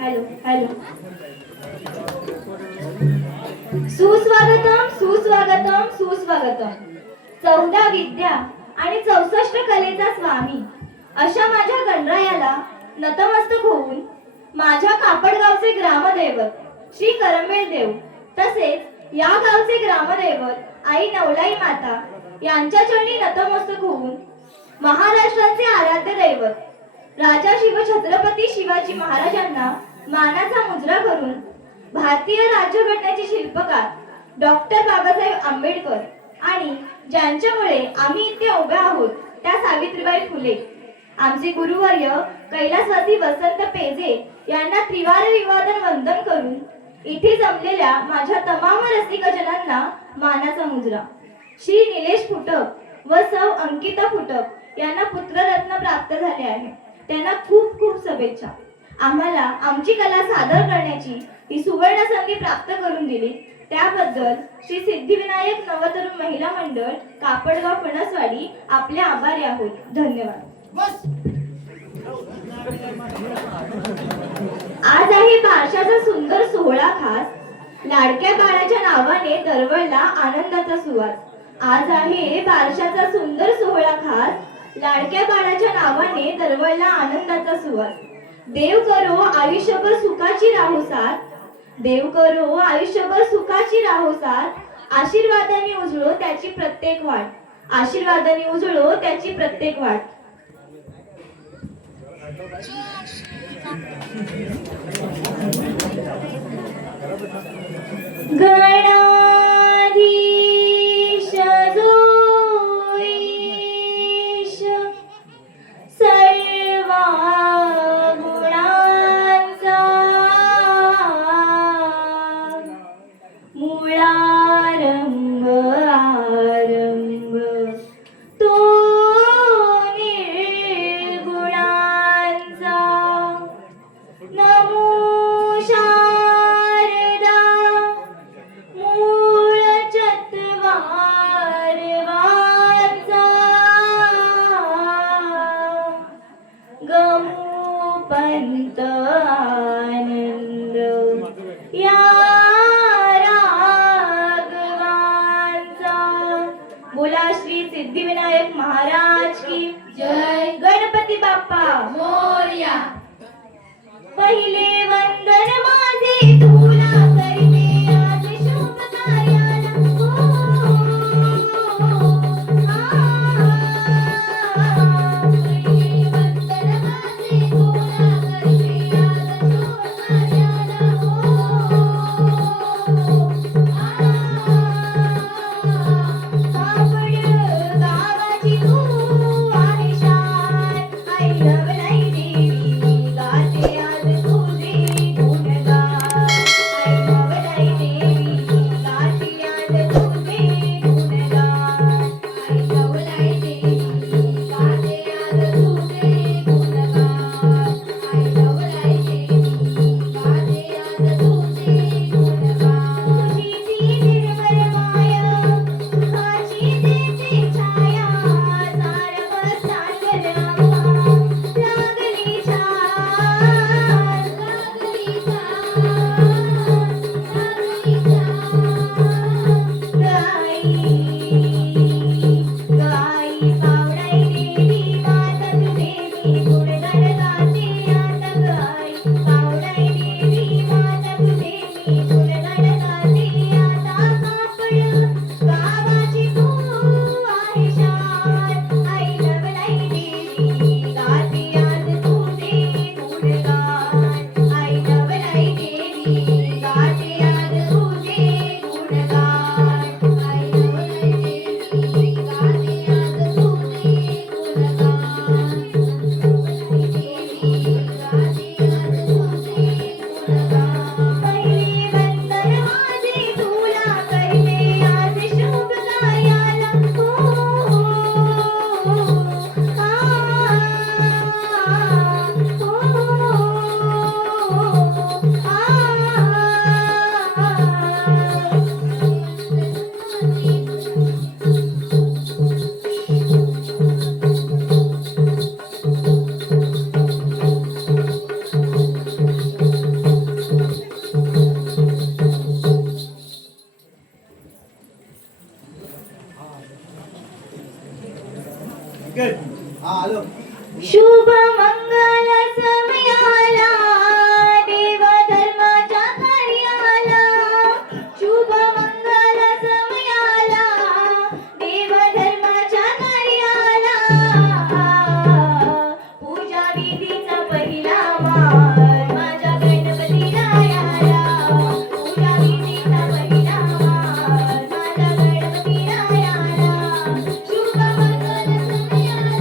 Hello hello. सुस्वागतम सुस्वागतम सुस्वागतम. 14 विद्या आणि 64 कलेचा स्वामी अशा माझ्या गणरायाला नतमस्तक होऊन माझ्या कापडगावचे ग्रामदैवत श्री करंबेळ देव तसेच या गावचे ग्रामदैवत आई नवलाई माता यांच्या चरणी नतमस्तक होऊन महाराष्ट्राचे आराध्य दैवत राजा शिवछत्रपती शिवाजी महाराजांना मानाचा मुजरा करून भारतीय राज्यघटनेचे शिल्पकार डॉक्टर बाबासाहेब आंबेडकर आणि ज्यांच्यामुळे आम्ही इथे उभे आहोत त्या सावित्रीबाई फुले आमचे गुरुवर्य कैलासवासी वसंत पेजे यांना त्रिवार विवादन वंदन करून इथे जमलेल्या माझ्या तमाम रसिकजनांना मानाचा मुजरा. श्री निलेश फुटक व सौ अंकिता फुटक यांना पुत्ररत्न प्राप्त झाले आहे. त्यांना खूप खूप शुभेच्छा. आम्हाला आमची कला सादर करण्याची ही सुवर्ण संधी प्राप्त करून दिली त्याबद्दल श्री सिद्धिविनायक नवतरुण महिला मंडळ कापडगाव फणसवाडी आपले आभारी आहोत. धन्यवाद. आज आहे बारशाचा सुंदर सोहळा खास लाडक्या बाळाच्या नावाने दरवळला आनंदाचा सुवास. आज आहे बारशाचा सुंदर सोहळा खास लाडक्या बाळाच्या नावाने दरवळला आनंदाचा सुवास. देव करो आयुष्यभर सुखाची राहो साथ. देव करो आयुष्यभर सुखाची राहो साथ. आशीर्वादाने उजळो त्याची प्रत्येक वाट. आशीर्वादाने उजळो त्याची प्रत्येक वाट. गणाधीश जो ईश सर्वा गुणांचा मुळारंभ आरंभ तो निर्गुणांचा नमो शारदा मूळ चत्वारवाचा गमू पंत आनंद या रागवांचा. बोला श्री सिद्धिविनायक महाराज की जय. गणपती बाप्पा मोरया. पहिले वंदन माझे तुला करते आज शुभ कार्याला. पहिले वंदन माझे तुला करते आज शुभ कार्याला. कापड गावाची तू आहे शान. आई नवलाई देवी गाते आज तुझे गुणगान. आई नवलाई देवी गाते आज तुझे गुणगान. आई नवलाई देवी गाते आज तुझे गुणगान. आई नवलाई देवी गाते आज तुझे गुणगान. तुझी निर्मल माया सुखाची देते छाया. सारं चांगलं लागली छान. लागली छान. गाई गाई पावडाई देवी माता तुझे मी गुणगान गाते आता. गाई पावडाई देवी माता तुझे मी गुणगान गाते आता. कापड गावाची तू आहे शान. आई नवलाई देवी गाते आज तुझे गुणगान. आई नवलाई देवी गाते आज तुझे गुणगान. आई नवलाई देवी गाते आज तुझे गुणगान. पहिले वंदन माझे तुला करते आज शुभ कार्याला. शुभ मंगल समयाला देव धर्माच्या कार्याला. शुभ मंगल समयाला देव धर्माच्या कार्याला. पूजा विधीचा पहिला मान माझ्या गणपती रायाला. पूजा विधीचा पहिला मान माझ्या गणपती रायाला. शुभ मंगल समयाला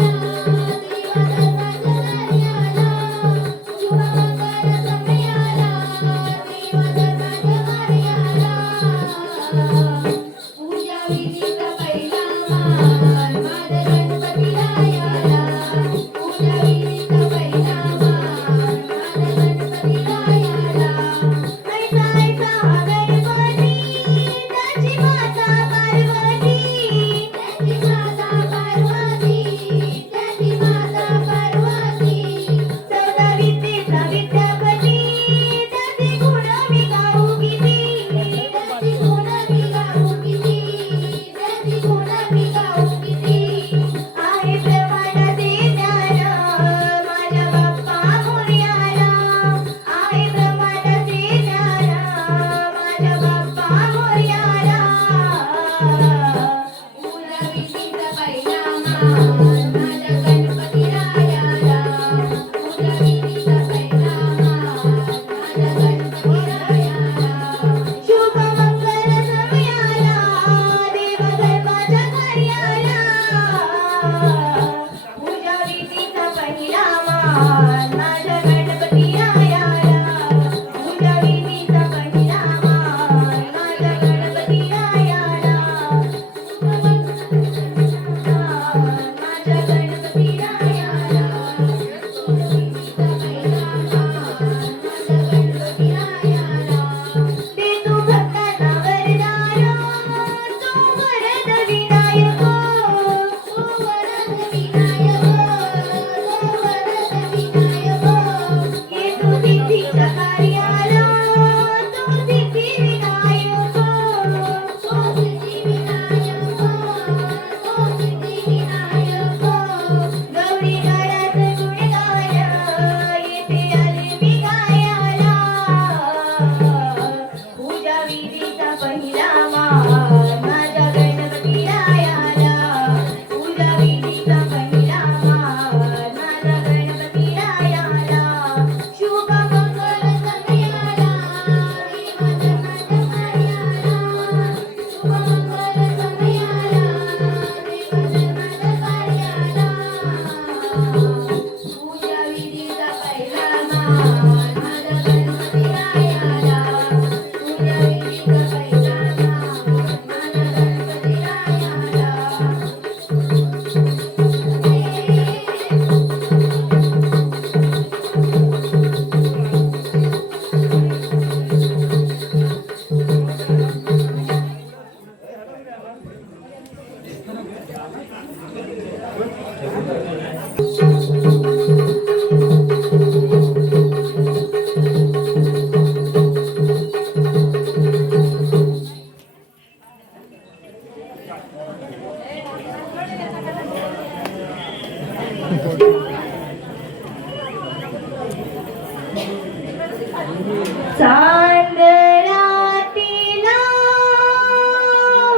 चांद रातीला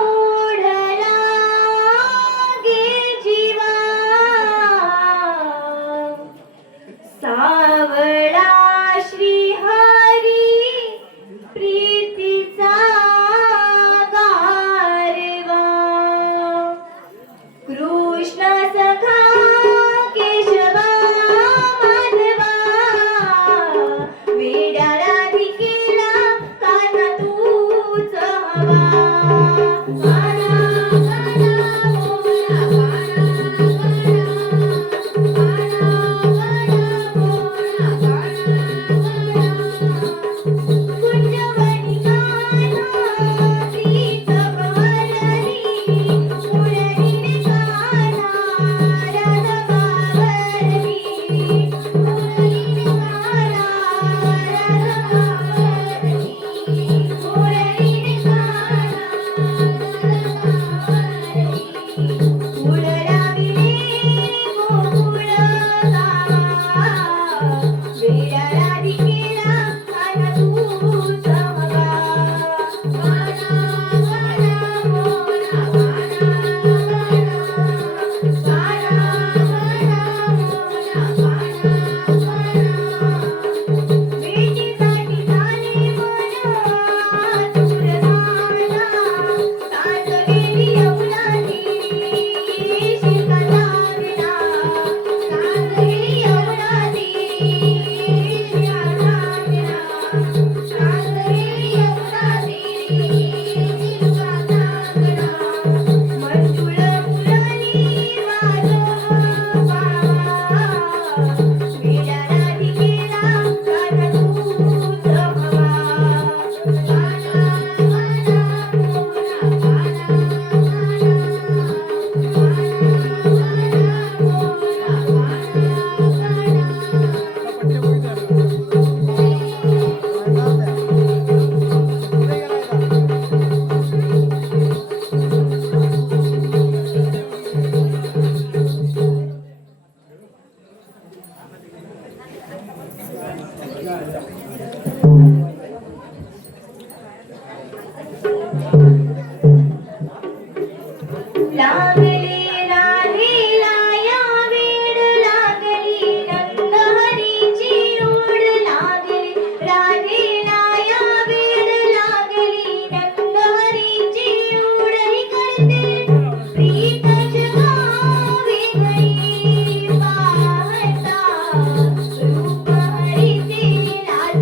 ओढला गे जीवा, सावळा श्रीहरी प्रीतीचा गारवा, कृष्ण सखा केशवा माधवा, वेड्या राधिकेला काना तूच हवा. काना काना मोरा कुंजवनी काना प्रीत भवरली, मुरलीने काना राधा बावरली, मुरलीने काना राधा बावरली, मुरलीने काना उडराविले गोकुळ गावा, वेड्या राधिकेला काना तूच हवा. काना काना मोरा काना भेटीसाठी झाले मन आतुर झाला, साज गेली यमुना तीरी शिरका लागला, साज गेली यमुना तीरी शिरका लागला, साज गेली यमुना तीरी शिरका लागला. मंजुळ मुरली वाजव बाबा, वेड्या राधिकेला काना तूच हवा. काना काना मोरा लागले राधेला या वेड, लागली नंदहरीची ओढ, लागली राधेला या वेड, लागली नंदहरीची ओढ. ही करते प्रीत जगावे गई पाहता, रूप हरीचे लाज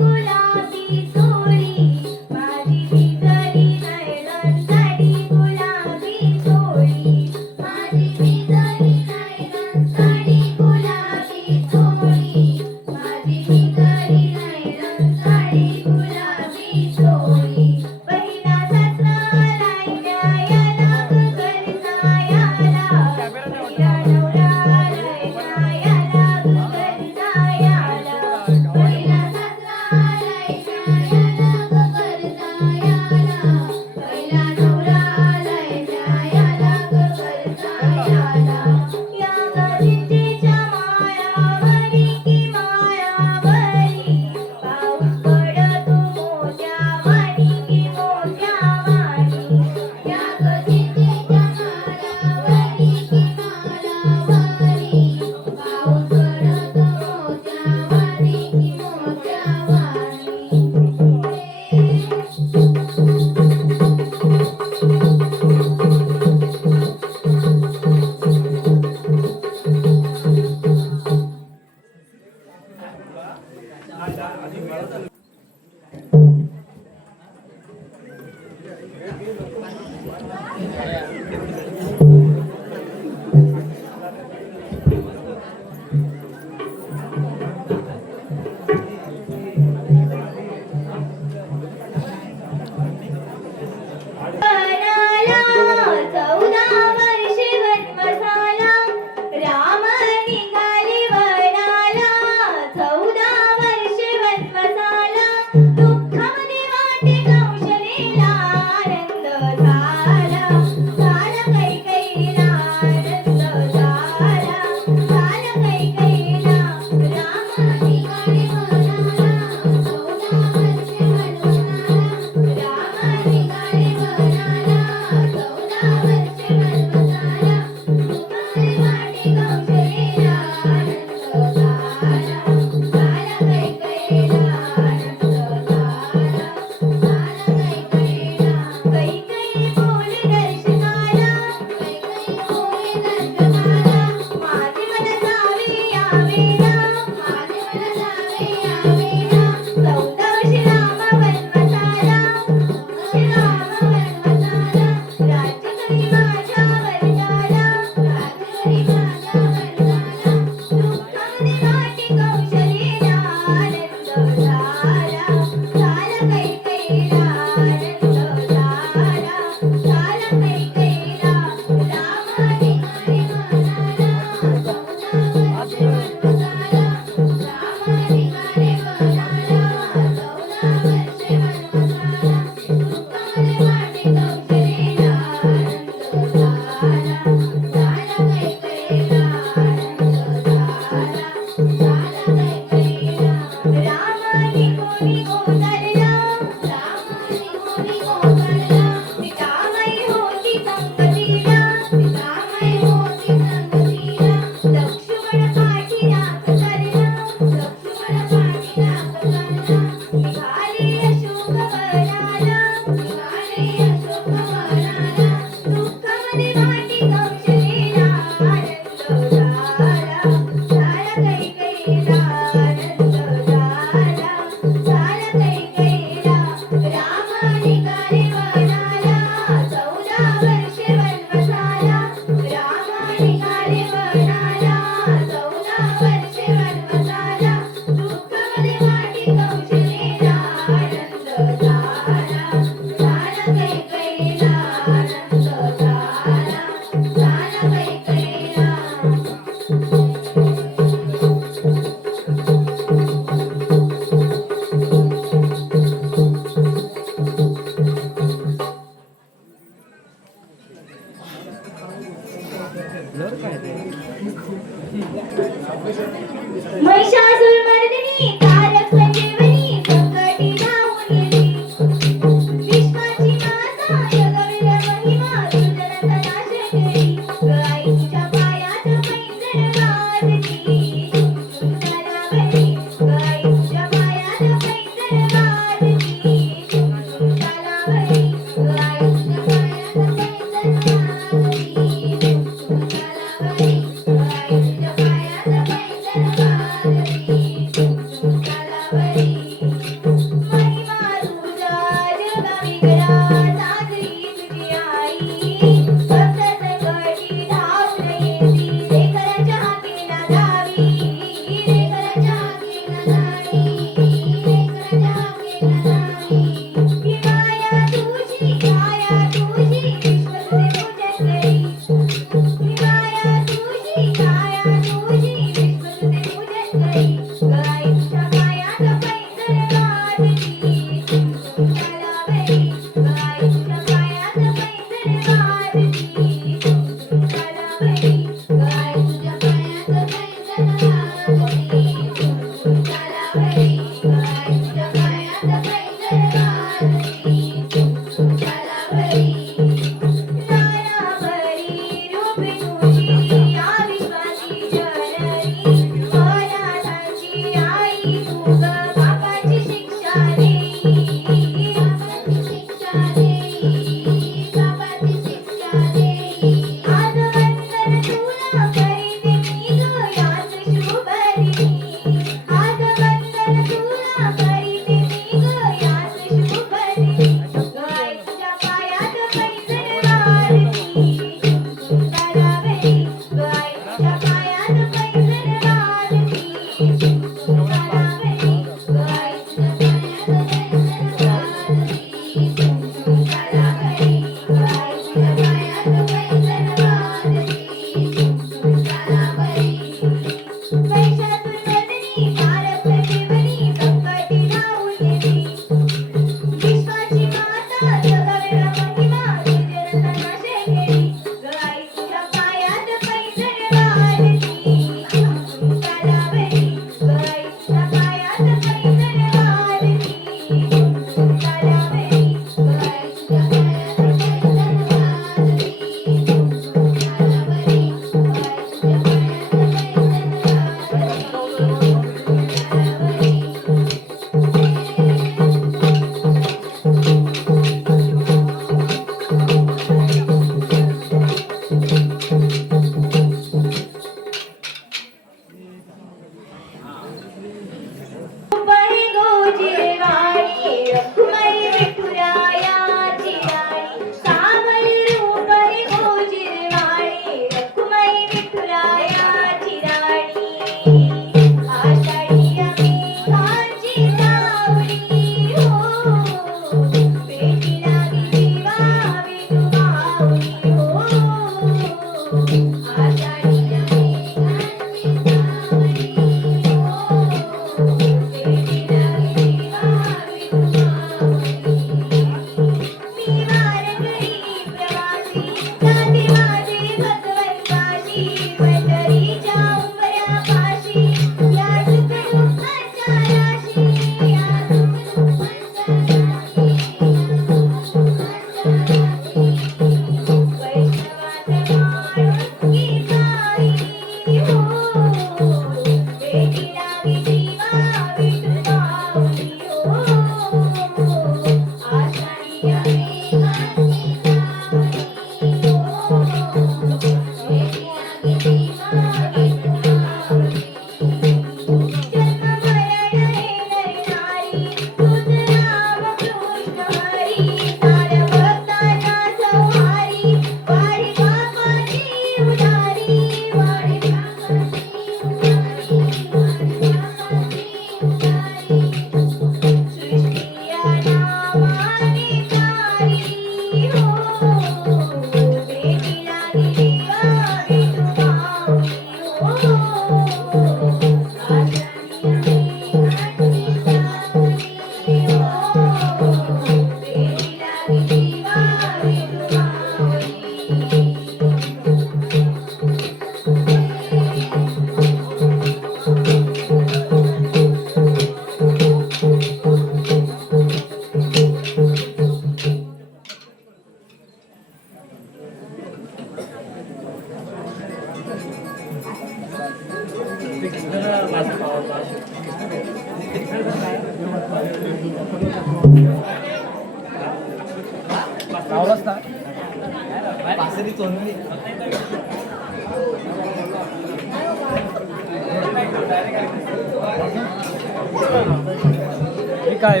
काय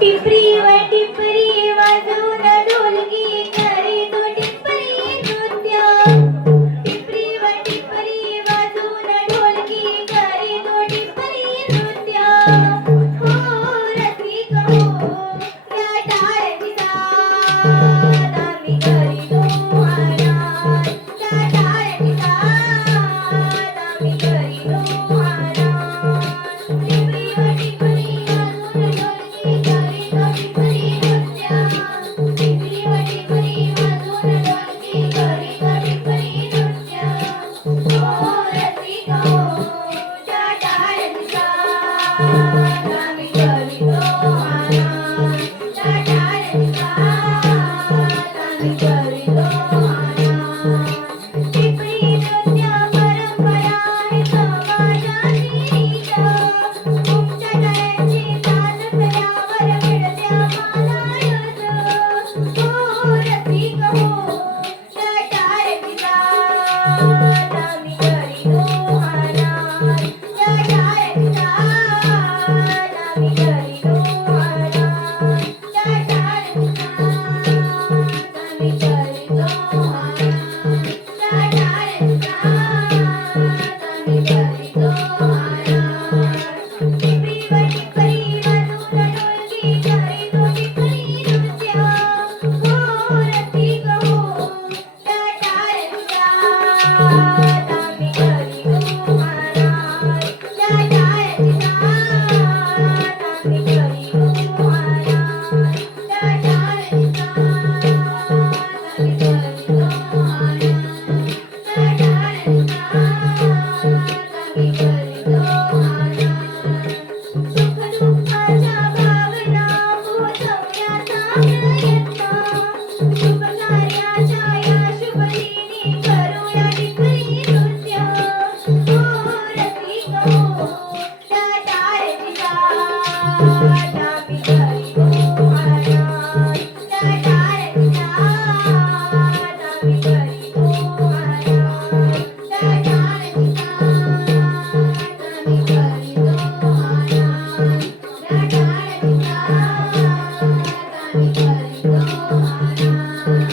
टिपरी व टिपरी वाजवून ढोलकी करी तो टिपरी नृत्य. टिपरी व टिपरी वाजवून ढोलकी करी तो टिपरी नृत्य. हो रसिक हो या टाळ्याची साथ आम्ही करीतो आराध. त्या टाळ्याची साथ आम्ही करीतो आराध. टिपरी व टिपरी वाजवून ढोलकी करी तो टिपरी नृत्य. टिपरी व टिपरी वाजवून ढोलकी करी तो टिपरी नृत्य. हो रसिक हो त्या टाळ्याची साथ आम्ही करीतो आराध. त्या टाळ्याची साथ आम्ही करीतो आराध. टिपरी नृत्य परंपरा आहे समाजाची रीत. तुमच्या टाळ्यांची ताल त्यावर मिळते आम्हाला यश. हो रसिक हो त्या टाळ्याची साथ आम्ही करीतो आराध. त्या टाळ्याची साथ आम्ही करीतो आराध. त्या टाळ्याची साथ आम्ही करीतो आराध. त्या टाळ्याची साथ आम्ही करीतो आराध. टिपरी व टिपरी वाजवून ढोलकी करी तो टिपरी नृत्य. हो रसिक हो त्या टाळ्याची साथ आम्ही करीतो आराध. त्या टाळ्याची साथ आम्ही करीतो आराध. त्या टाळ्याची साथ आम्ही करीतो आराध. त्या टाळ्याची साथ आम्ही करीतो आराध. सुख दुःखाच्या भावना पोहोचवण्याचा प्रयत्न. शुभ कार्याच्या या शुभ दिनी करूया टिपरी नृत्य. हो रसिक हो त्या टाळ्याची साथ आम्ही करीतो आराध. त्या टाळ्याची साथ आम्ही करीतो आराध. त्या टाळ्याची साथ आम्ही करीतो आराध. त्या टाळ्याची साथ आम्ही करीतो आराध.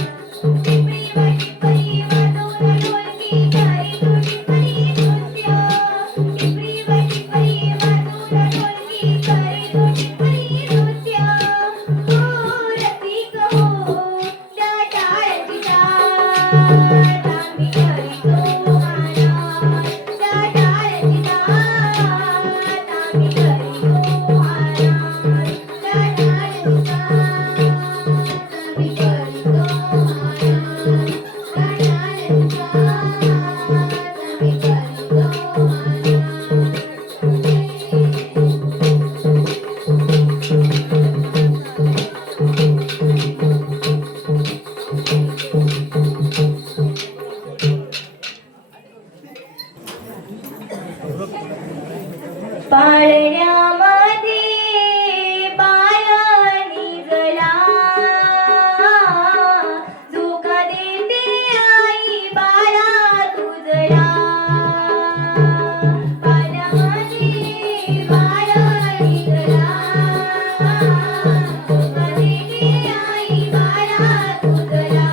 टिपरी व टिपरी वाजवून ढोलकी करी तो टिपरी नृत्य. टिपरी व टिपरी वाजवून ढोलकी करी तो टिपरी नृत्य. हो रसिक हो त्या टाळ्याची साथ आम्ही करीतो आराध. त्या टाळ्याची साथ आम्ही करीतो आराध. त्या टाळ्याची साथ आम्ही करीतो आराध. त्या टाळ्याची साथ आम्ही करीतो पाळण्यामध्ये बाया निघला. झोका देते आई बाळा तुझला. पाळण्यामध्ये बाया निघला. झोका देते आई बाळा तुझला.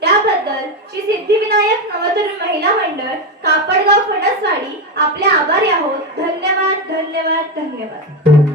त्याबद्दल श्री सिद्धिविनायक नवतरुण महिला मंडळ कापडगाव फणसवाडी आपले आभारी आहोत. धन्यवाद धन्यवाद धन्यवाद.